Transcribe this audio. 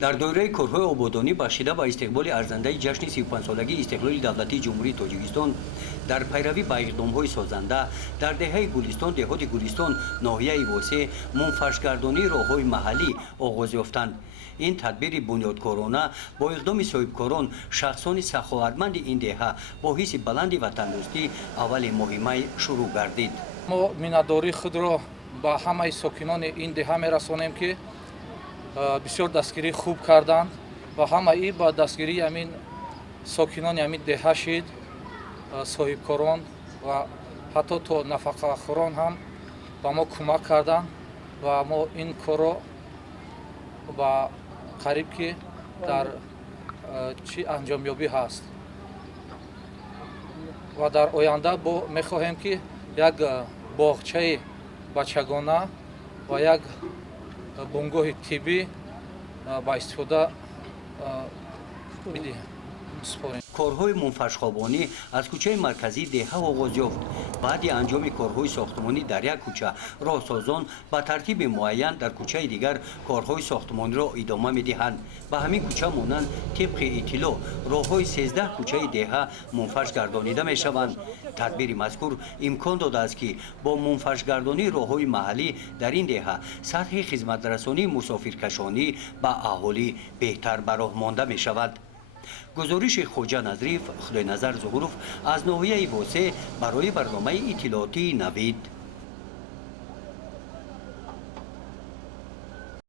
در دوره کارهای آبادانی بخشیده به استقبال ارزنده جشن 35 سالگی استقلال دولتی جمهوری تاجیکستان در پیروی به اقدام‌های سازنده در دهه گلستان دهات گلستان ناحیه واسه منفشگردانی راه‌های محلی آغاز یافتند. این تدبیر بنیادکارانه با اقدام صاحبکاران شخصان سخاوتمند این دهه با حس بلند وطن‌دوستی اول ماه می شروع گردید. ما مناداری خود را با همه ساکنان این دهه می‌رسانیم که بسیار دستگیری خوب کردند و همه ای با دستگیری همین ساکنان همین دهه شد صاحبکاران و حتی تو نفقه‌خوران هم با ما کمک کردند و ما این کار را با قریب که در چی انجامیابی هست و در آینده می‌خواهیم که یک باغچه بچگانه و یک بنگاه طبی با استفاده می‌دهیم. کارهای منفشخوابانی از کوچه مرکزی دهه آغاز یافت. بعد انجام کارهای ساختمانی در یک کوچه راهسازان به ترتیب معین در کوچه دیگر کارهای ساختمانی را ادامه می‌دهند. به همین کوچه مانند طبق اطلاع راههای 13 کوچه دهه منفش گردانیده می‌شوند. تدبیر مذکور امکان داده است که با منفش گردانی راههای محلی در این دهه سطح خدمترسانی مسافرکشانی به اهالی بهتر به راه مانده می‌شود. گزارش خوجا نظریف خدای نظر ظهوروف از ناحیه واسه برای برنامه اطلاعاتی نوید.